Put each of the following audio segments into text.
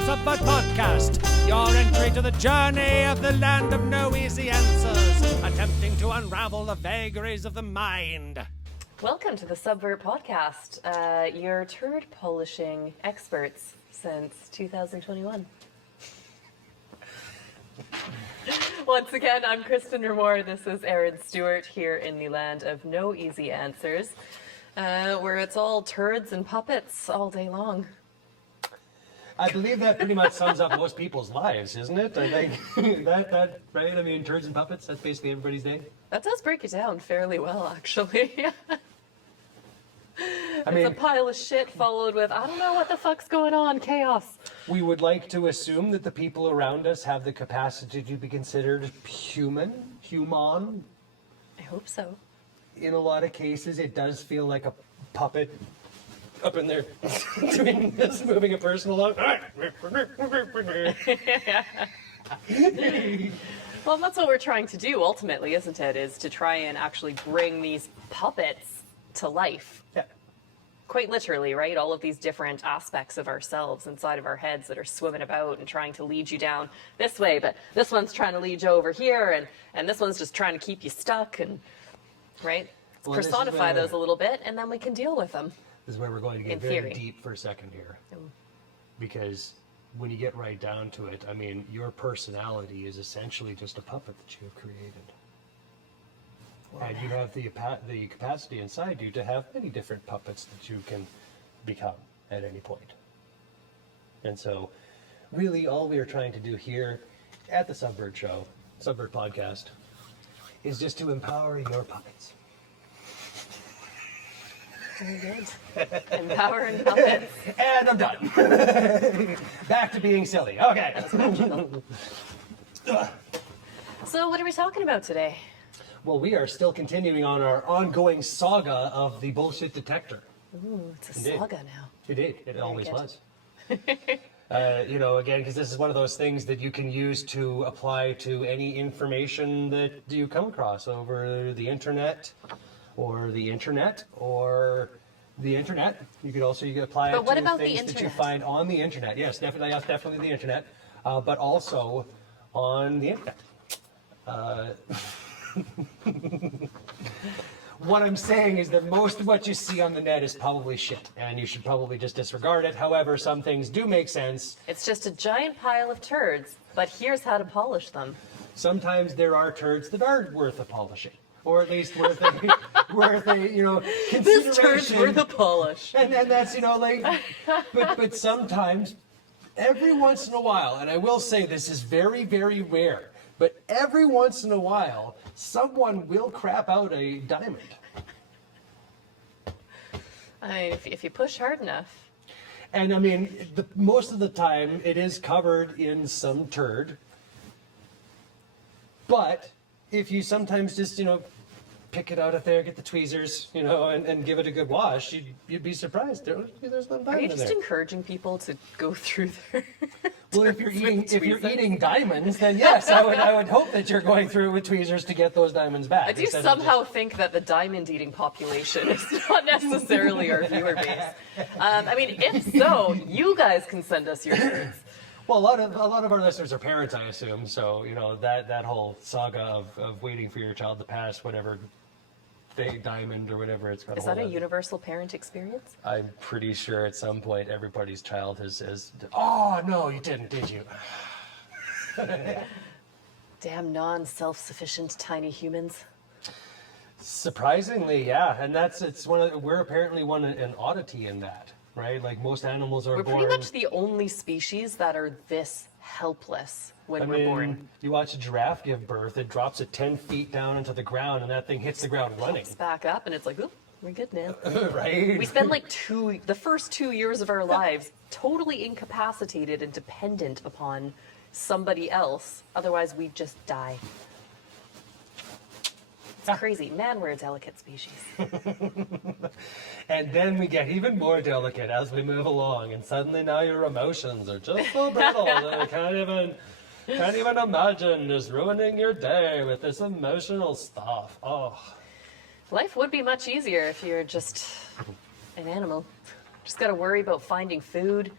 the Subvert Podcast, your entry to the journey of the land of no easy answers, attempting to unravel the vagaries of the mind. Welcome to the Subvert Podcast, your turd polishing experts since 2021. Once again, I'm Kristin and Aaron. This is Aaron Stewart here in the land of no easy answers, where it's all turds and puppets all day long. I believe that pretty much sums up most people's lives, isn't it? I think that right? I mean, turds and puppets, that's basically everybody's day. That does break it down fairly well, actually. It's a pile of shit followed with, I don't know what the fuck's going on, chaos. We would like to assume that the people around us have the capacity to be considered human. I hope so. In a lot of cases, it does feel like a puppet up in there doing this, moving a person along. Well, that's what we're trying to do ultimately, isn't it? Is to try and actually bring these puppets to life. Yeah. Quite literally, right? All of these different aspects of ourselves inside of our heads that are swimming about and trying to lead you down this way, but this one's trying to lead you over here, and this one's just trying to keep you stuck, and right? Well, personify those a little bit, and then we can deal with them. This is where we're going to get In very theory. deep for a second here. Because when you get right down to it, I mean, your personality is essentially just a puppet that you have created. And you have the capacity inside you to have many different puppets that you can become at any point. And so, really, all we are trying to do here at the Subvert Show, Subvert Podcast, is just to empower your puppets. Very good. Empowering puppets. And I'm done. Back to being silly. Okay. So what are we talking about today? Well, we are still continuing on our ongoing saga of the bullshit detector. Ooh, it's a Indeed. saga now. It always good. was. Again, because this is one of those things that you can use to apply to any information that you come across over the internet, or the internet. You could also apply But it what to about the things that you internet? find on the internet. Yes, definitely the internet, but also on the internet. What I'm saying is that most of what you see on the net is probably shit, and you should probably just disregard it. However, some things do make sense. It's just a giant pile of turds, but here's how to polish them. Sometimes there are turds that are worth a polishing, or at least worth a consideration. This turd's worth a polish. And that's but sometimes, every once in a while, and I will say this is very, very rare, but every once in a while, someone will crap out a diamond. If you push hard enough. And I mean, most of the time, it is covered in some turd. But if you sometimes just, pick it out of there, get the tweezers, and give it a good wash, you'd be surprised. There's no Are you diamond in just there. encouraging people to go through their Well, if you're tweezers? eating diamonds, then yes, I would hope that you're going through with tweezers to get those diamonds back. I do instead of somehow think that the diamond-eating population is not necessarily our viewer base. If so, you guys can send us your turds. Well, a lot of our listeners are parents, I assume. So that whole saga of waiting for your child to pass whatever diamond or whatever it's called. Is that a universal parent experience? I'm pretty sure at some point everybody's child has. Oh no, you didn't, did you? Damn non-self-sufficient tiny humans. Surprisingly, yeah, and we're apparently an oddity in that, right? Like most animals are We're born. pretty much the only species that are this helpless when we're born. You watch a giraffe give birth, it drops it 10 feet down into the ground, and that thing hits the ground running. It's back up and it's like, oop, we're good now. Right? We spend the first 2 years of our lives totally incapacitated and dependent upon somebody else. Otherwise, we just die. It's crazy. Man, we're a delicate species. And then we get even more delicate as we move along, and suddenly now your emotions are just so brittle that I can't even imagine just ruining your day with this emotional stuff. Oh. Life would be much easier if you're just an animal. Just got to worry about finding food,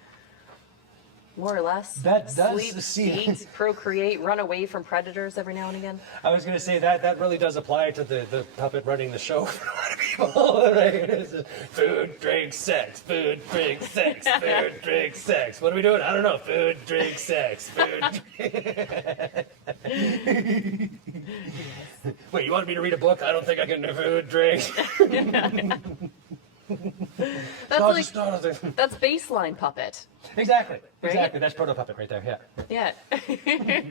More or less. That does Sleep, eat, procreate, run away from predators every now and again. I was going to say that really does apply to the puppet running the show for a lot of people, right? It's just food, drink, sex, food, drink, sex, food, drink, sex. What are we doing? I don't know. Food, drink, sex, food. Wait, you want me to read a book? I don't think I can do food, drink. That's baseline puppet. Exactly. Right? Exactly. That's proto puppet right there. Yeah. Yeah.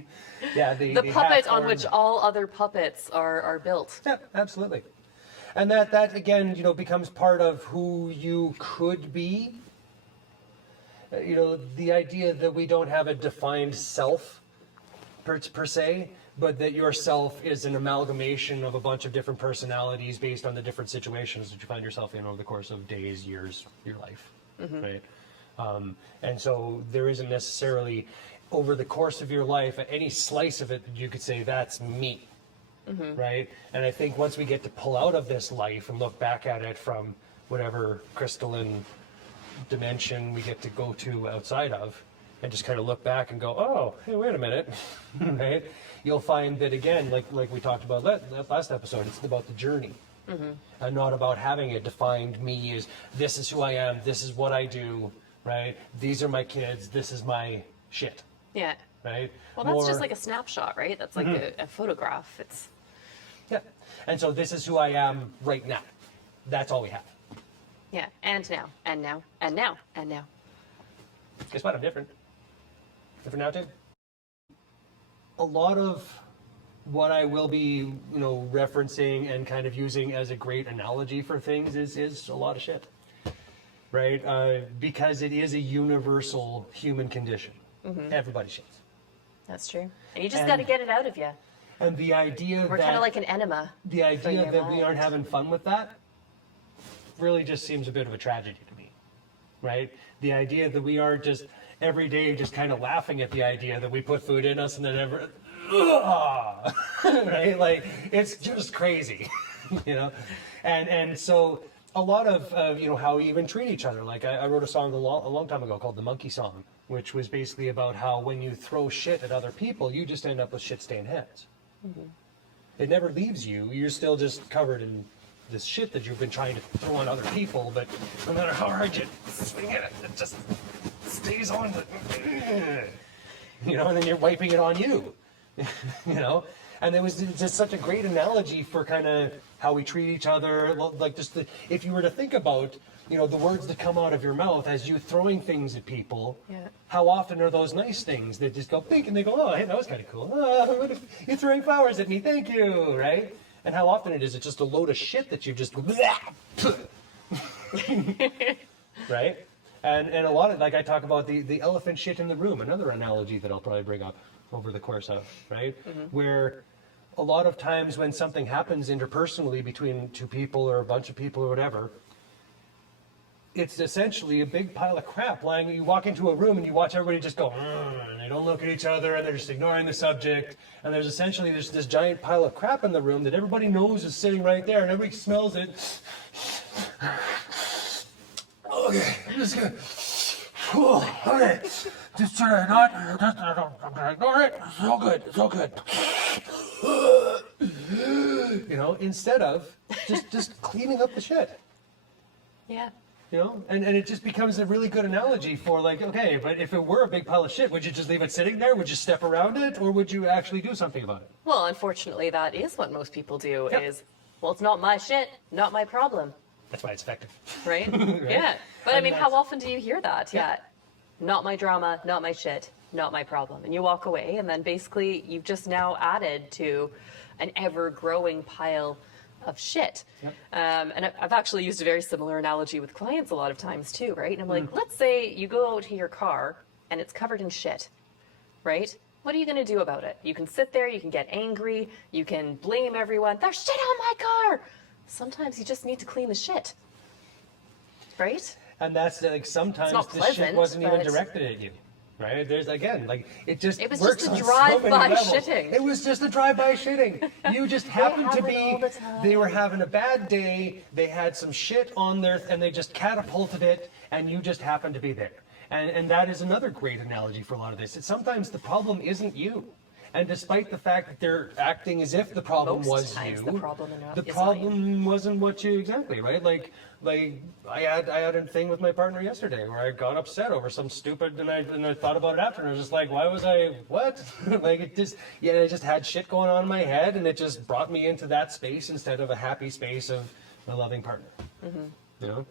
Yeah. The puppet on which all other puppets are built. Yeah, absolutely. And that again, becomes part of who you could be. The idea that we don't have a defined self per se, but that your self is an amalgamation of a bunch of different personalities based on the different situations that you find yourself in over the course of days, years, your life, right? And so there isn't necessarily, over the course of your life, any slice of it that you could say, that's me, right? And I think once we get to pull out of this life and look back at it from whatever crystalline dimension we get to go to outside of, and just kind of look back and go, oh, hey, wait a minute, right? You'll find that, again, like we talked about that last episode, it's about the journey. And not about having a defined me as, this is who I am, this is what I do, right? These are my kids, this is my shit, Yeah. right? Well, that's just like a snapshot, right? That's like a photograph. It's Yeah. And so this is who I am right now. That's all we have. yeah, and now, and now, and now, and now. Guess what? I'm different. Different now, too. A lot of what I will be, referencing and kind of using as a great analogy for things is a lot of shit, right? Because it is a universal human condition. Everybody shits. That's true. And you just got to get it out of you. And the idea We're kind of like an enema. the idea your that we mind. aren't having fun with that really just seems a bit of a tragedy to me, right? The idea that we are just every day just kind of laughing at the idea that we put food in us and then right? Like, it's just crazy, and so a lot of how we even treat each other. Like I wrote a song a long time ago called The Monkey Song, which was basically about how when you throw shit at other people, you just end up with shit stained hands. It never leaves you. You're still just covered in this shit that you've been trying to throw on other people, but no matter how hard you swing at it, it just stays on and then you're wiping it on you. And it was just such a great analogy for kind of how we treat each other. Like if you were to think about, the words that come out of your mouth as you throwing things at people, how often are those nice things that just go pink and they go, oh, hey, that was kind of cool. Oh, you're throwing flowers at me, thank you, right? And how often it's just a load of shit that you just right? And a lot of, like I talk about the elephant shit in the room, another analogy that I'll probably bring up over the course of, right? Where a lot of times when something happens interpersonally between two people or a bunch of people or whatever, it's essentially a big pile of crap lying. You walk into a room and you watch everybody just go, and they don't look at each other and they're just ignoring the subject. And there's essentially this giant pile of crap in the room that everybody knows is sitting right there and everybody smells it. Okay, I'm just gonna. Okay, just try not. I'm gonna ignore it. It's all good. It's all good. Instead of just cleaning up the shit. Yeah. And it just becomes a really good analogy for like, okay, but if it were a big pile of shit, would you just leave it sitting there? Would you step around it, or would you actually do something about it? Well, unfortunately, that is what most people do. Yep. Is, well, it's not my shit, not my problem. That's why it's effective. Right? Yeah. But I mean, how often do you hear that? Yeah. Not my drama, not my shit, not my problem. And you walk away, and then basically you've just now added to an ever-growing pile of shit. Yep. And I've actually used a very similar analogy with clients a lot of times too, right? And I'm like, let's say you go out to your car and it's covered in shit, right? What are you going to do about it? You can sit there, you can get angry, you can blame everyone. There's shit on my car. Sometimes you just need to clean the shit, right? And that's like sometimes not the shit pleasant, wasn't even but- directed at you. Right? There's again, like it just It was works just a on so drive-by many levels. shitting. It was just a drive-by shitting. You just happened to happen all be. the time. They were having a bad day. They had some shit on there, and they just catapulted it, and you just happened to be there. And that is another great analogy for a lot of this. Sometimes the problem isn't you. And despite the fact that they're acting as if the problem Most was times you, the problem is not you. wasn't what you exactly, right? Like I had a thing with my partner yesterday where I got upset over some stupid, and I thought about it after, and I was just like, why was I what? Like I just had shit going on in my head, and it just brought me into that space instead of a happy space of a loving partner. You know,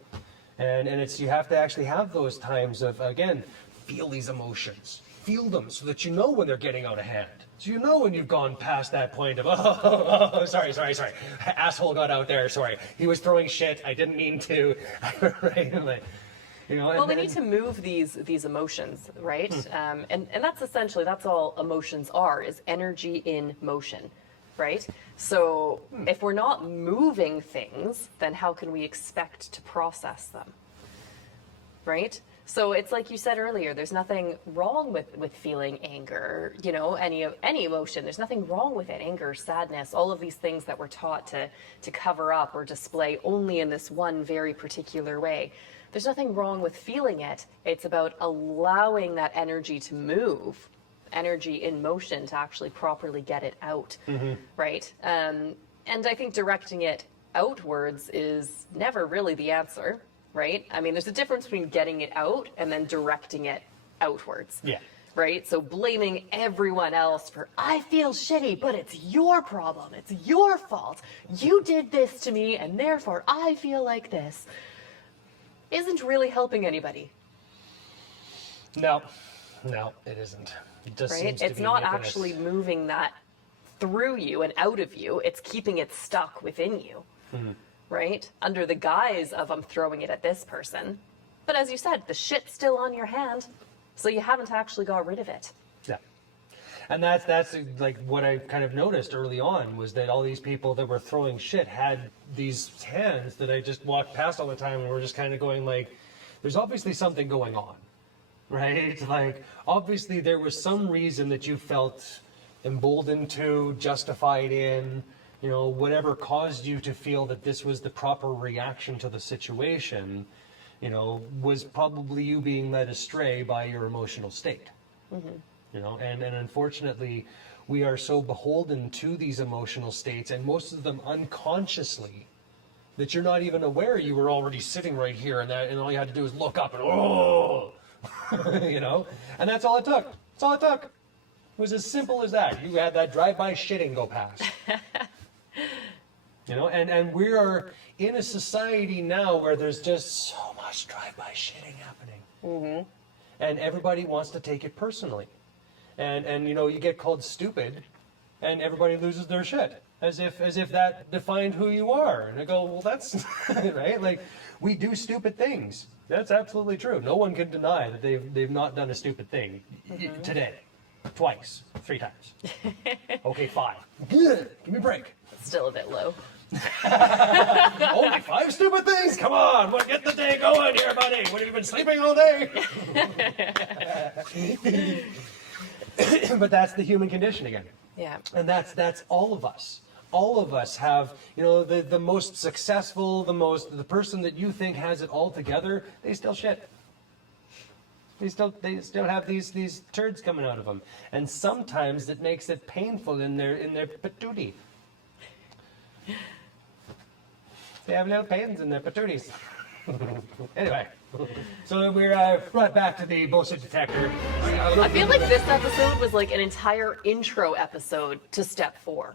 and it's, you have to actually have those times of, again, feel these emotions, feel them, so that you know when they're getting out of hand. So you know when you've gone past that point of, sorry, asshole got out there, sorry, he was throwing shit, I didn't mean to, right? Like, you know, well, we need to move these emotions, right? And that's essentially, that's all emotions are, is energy in motion, right? So if we're not moving things, then how can we expect to process them, right? So it's like you said earlier, there's nothing wrong with feeling anger, you know, any emotion. There's nothing wrong with it, anger, sadness, all of these things that we're taught to cover up or display only in this one very particular way. There's nothing wrong with feeling it. It's about allowing that energy to move, energy in motion, to actually properly get it out, right? And I think directing it outwards is never really the answer. Right? I mean, there's a difference between getting it out and then directing it outwards. Yeah. Right? So blaming everyone else for, I feel shitty, but it's your problem. It's your fault. You did this to me, and therefore I feel like this, isn't really helping anybody. No, it isn't. It just Right? seems to It's be not making actually us... moving that through you and out of you. It's keeping it stuck within you. Right? Under the guise of, I'm throwing it at this person. But as you said, the shit's still on your hand, so you haven't actually got rid of it. Yeah. And that's like what I kind of noticed early on, was that all these people that were throwing shit had these hands that I just walked past all the time, and we're just kind of going like, there's obviously something going on, right? Like, obviously there was some reason that you felt emboldened to, justified in, you know, whatever caused you to feel that this was the proper reaction to the situation, you know, was probably you being led astray by your emotional state. You know, and unfortunately, we are so beholden to these emotional states, and most of them unconsciously, that you're not even aware you were already sitting right here, and all you had to do was look up and, oh, you know, and that's all it took. That's all it took. It was as simple as that. You had that drive-by shitting go past. You know, and we are in a society now where there's just so much drive-by shitting happening. And everybody wants to take it personally. And you know, you get called stupid, and everybody loses their shit, as if that defined who you are. And I go, well, that's right. Like, we do stupid things. That's absolutely true. No one can deny that they've not done a stupid thing today, twice, 3 times. Okay, 5. Give me a break. Still a bit low. Only 5 stupid things? Come on, we'll get the day going here, buddy. What, have you been sleeping all day? But that's the human condition again. Yeah. And that's all of us. All of us have, you know, the most successful, the person that you think has it all together, they still shit. They still have these turds coming out of them. And sometimes it makes it painful in their patootie. They have little pains in their patooties. Anyway, so we're brought back to the bullshit detector. I feel like this episode was like an entire intro episode to step 4.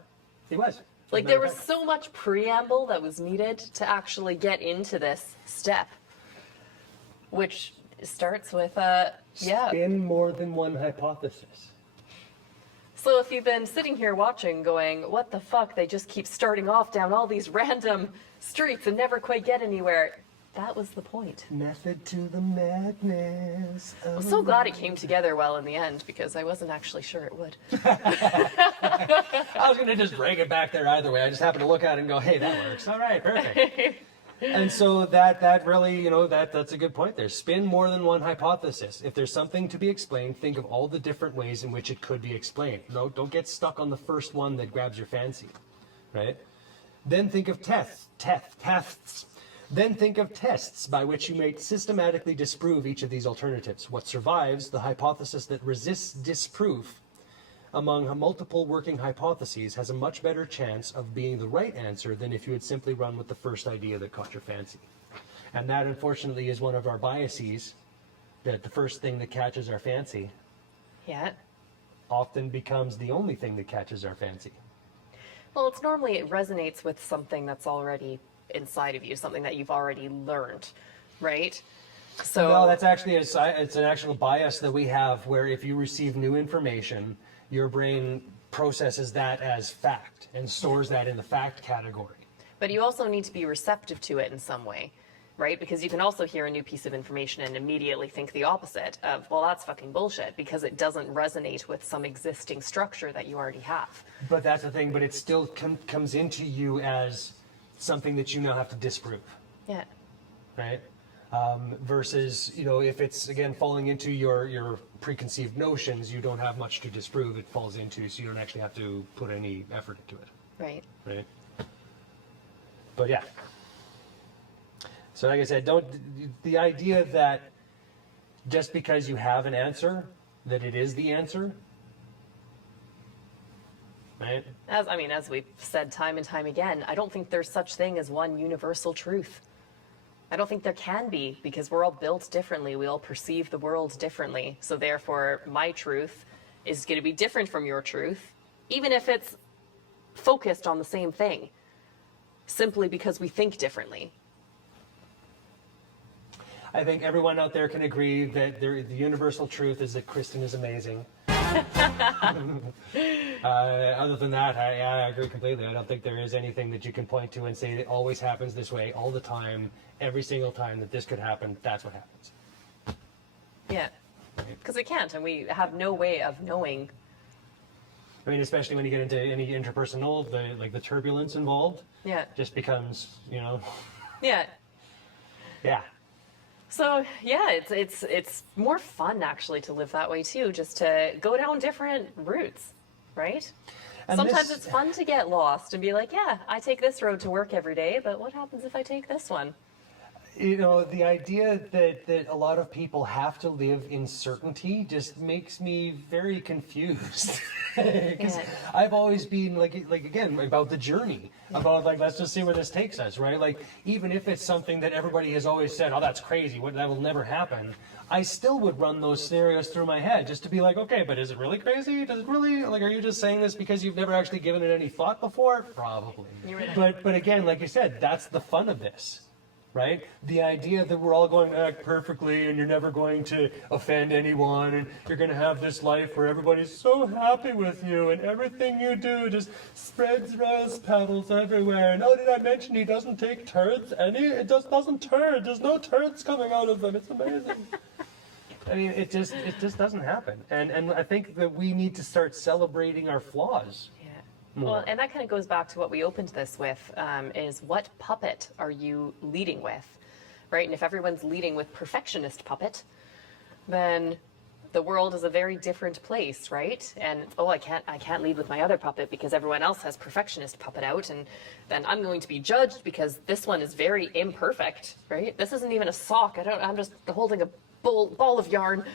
He was. Like, there was so much preamble that was needed to actually get into this step, which starts with, Spin more than one hypothesis. So if you've been sitting here watching going, what the fuck, they just keep starting off down all these random streets and never quite get anywhere, that was the point. Method to the madness. I'm so glad it came together well in the end, because I wasn't actually sure it would. I was going to just drag it back there either way. I just happened to look at it and go, hey, that works. All right, perfect. And so that really, you know, that's a good point there. Spin more than one hypothesis. If there's something to be explained, think of all the different ways in which it could be explained. No, don't get stuck on the first one that grabs your fancy, right? Then think of tests. Then think of tests by which you may systematically disprove each of these alternatives. What survives, the hypothesis that resists disproof among multiple working hypotheses, has a much better chance of being the right answer than if you had simply run with the first idea that caught your fancy. And that, unfortunately, is one of our biases, that the first thing that catches our fancy often becomes the only thing that catches our fancy. Well, it's normally, it resonates with something that's already inside of you, something that you've already learned, right? So no, that's actually it's an actual bias that we have, where if you receive new information, your brain processes that as fact and stores that in the fact category. But you also need to be receptive to it in some way, right? Because you can also hear a new piece of information and immediately think the opposite of, well, that's fucking bullshit, because it doesn't resonate with some existing structure that you already have. But that's the thing, but it still comes into you as something that you now have to disprove. Yeah. Right? Versus, you know, if it's, again, falling into your preconceived notions, you don't have much to disprove. It falls into, so you don't actually have to put any effort into it. Right. Right? But yeah. So like I said, the idea that just because you have an answer, that it is the answer, right? As we've said time and time again, I don't think there's such thing as one universal truth. I don't think there can be, because we're all built differently. We all perceive the world differently. So therefore, my truth is going to be different from your truth, even if it's focused on the same thing, simply because we think differently. I think everyone out there can agree that the universal truth is that Kristin is amazing. Other than that, I agree completely. I don't think there is anything that you can point to and say it always happens this way all the time, every single time that this could happen, that's what happens. Yeah, because it can't, and we have no way of knowing. I mean, especially when you get into any interpersonal, the turbulence involved, just becomes, you know. Yeah. Yeah. So yeah, it's more fun actually to live that way too, just to go down different routes, right? And sometimes it's fun to get lost and be like, yeah, I take this road to work every day, but what happens if I take this one? You know, the idea that a lot of people have to live in certainty just makes me very confused. Because I've always been like again, about the journey, about like, let's just see where this takes us, right? Like, even if it's something that everybody has always said, oh, that's crazy, that will never happen, I still would run those scenarios through my head just to be like, okay, but is it really crazy? Does it really, like, are you just saying this because you've never actually given it any thought before? Probably. But again, like you said, that's the fun of this. Right? The idea that we're all going to act perfectly and you're never going to offend anyone and you're going to have this life where everybody's so happy with you and everything you do just spreads rose petals everywhere. And oh, did I mention he doesn't take turds? It just doesn't turd. There's no turds coming out of them. It's amazing. I mean, it just doesn't happen. And I think that we need to start celebrating our flaws. Well, and that kind of goes back to what we opened this with, is what puppet are you leading with, right? And if everyone's leading with perfectionist puppet, then the world is a very different place, right? And, oh, I can't lead with my other puppet because everyone else has perfectionist puppet out, and then I'm going to be judged because this one is very imperfect, right? This isn't even a sock. I'm just holding a ball of yarn.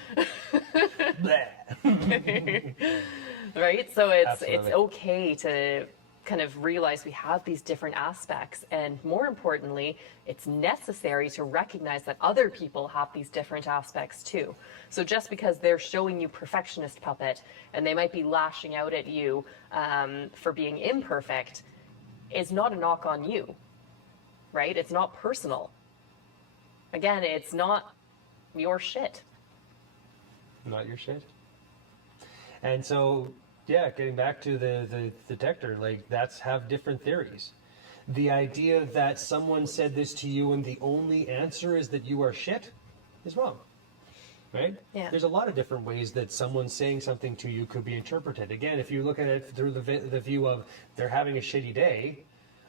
Right? So it's okay to kind of realize we have these different aspects, and more importantly, it's necessary to recognize that other people have these different aspects too. So just because they're showing you perfectionist puppet and they might be lashing out at you for being imperfect is not a knock on you, right? It's not personal. Again, it's not your shit. Not your shit. And so, yeah, getting back to the detector, like, have different theories. The idea that someone said this to you and the only answer is that you are shit is wrong, right? Yeah. There's a lot of different ways that someone saying something to you could be interpreted. Again, if you look at it through the view of they're having a shitty day,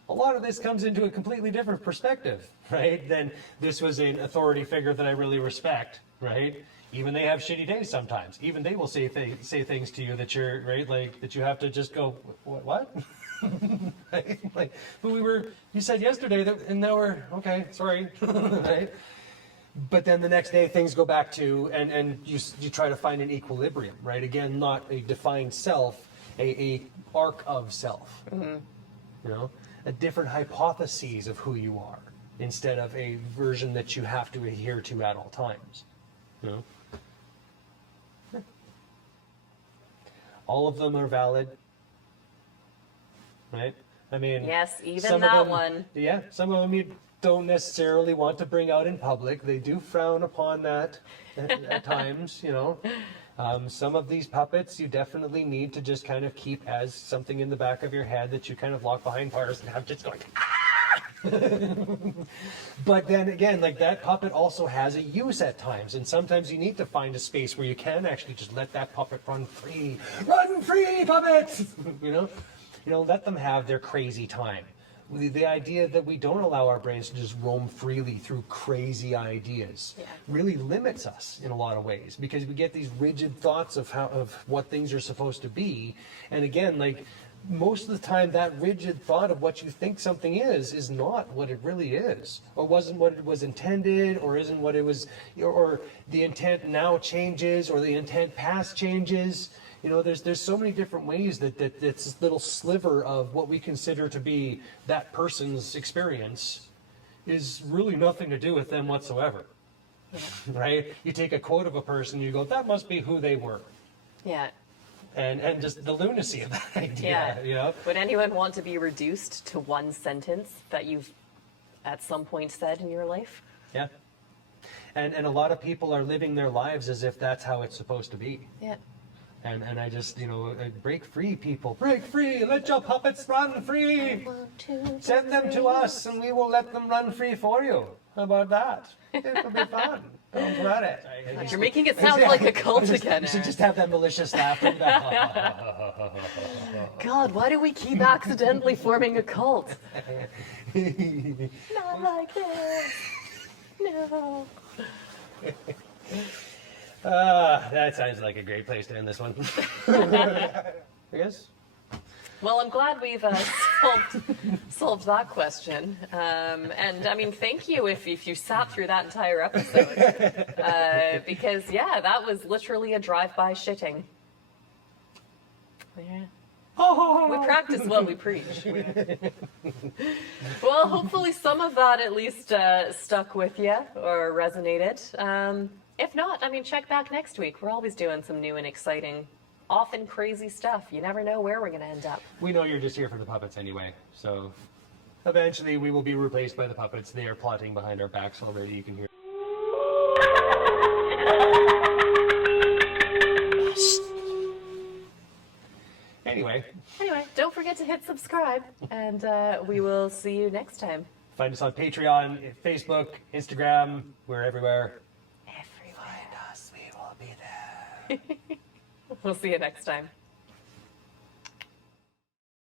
a lot of this comes into a completely different perspective, right? Than this was an authority figure that I really respect, right? Even they have shitty days sometimes. Even they will say things to you that you're, right, like, that you have to just go, what? Right? Like, but you said yesterday that, and now we're, okay, sorry, right? But then the next day things go back to, and you try to find an equilibrium, right? Again, not a defined self, a arc of self, you know? A different hypotheses of who you are, instead of a version that you have to adhere to at all times, you know? All of them are valid, right? I mean, Yes, even some of that them- one. Yeah, some of them you don't necessarily want to bring out in public. They do frown upon that at times, you know. Some of these puppets you definitely need to just kind of keep as something in the back of your head that you kind of lock behind bars and have just going, but then again, like, that puppet also has a use at times, and sometimes you need to find a space where you can actually just let that puppet run free. Run free, puppets! You know, let them have their crazy time. The idea that we don't allow our brains to just roam freely through crazy ideas really limits us in a lot of ways, because we get these rigid thoughts of what things are supposed to be, and again, like, most of the time that rigid thought of what you think something is not what it really is, or wasn't what it was intended, or isn't what it was, or the intent now changes, or the intent past changes. You know, there's so many different ways that this little sliver of what we consider to be that person's experience is really nothing to do with them whatsoever. Right? You take a quote of a person, you go, that must be who they were. Yeah. And just the lunacy of that idea, Yeah. you know? Would anyone want to be reduced to one sentence that you've at some point said in your life? Yeah. And a lot of people are living their lives as if that's how it's supposed to be. Yeah. And I just, you know, break free, people. Break free! Let your puppets run free! Send them to us and we will let them run free for you. How about that? It'll be fun. Don't sweat it. You're making it sound like a cult again. You should just have that malicious laugh. God, why do we keep accidentally forming a cult? Not like this. No. That sounds like a great place to end this one. I guess. Well, I'm glad we've solved that question. And I mean, thank you if you sat through that entire episode. Because, yeah, that was literally a drive-by shitting. Yeah. We practice what we preach. Well, hopefully some of that at least stuck with you or resonated. If not, I mean, check back next week. We're always doing some new and exciting, often crazy stuff. You never know where we're going to end up. We know you're just here for the puppets anyway, so eventually we will be replaced by the puppets. They are plotting behind our backs already, you can hear. Anyway, don't forget to hit subscribe, and we will see you next time. find us on Patreon, Facebook, Instagram, we're everywhere. Everywhere. Find us, we will be there. We'll see you next time.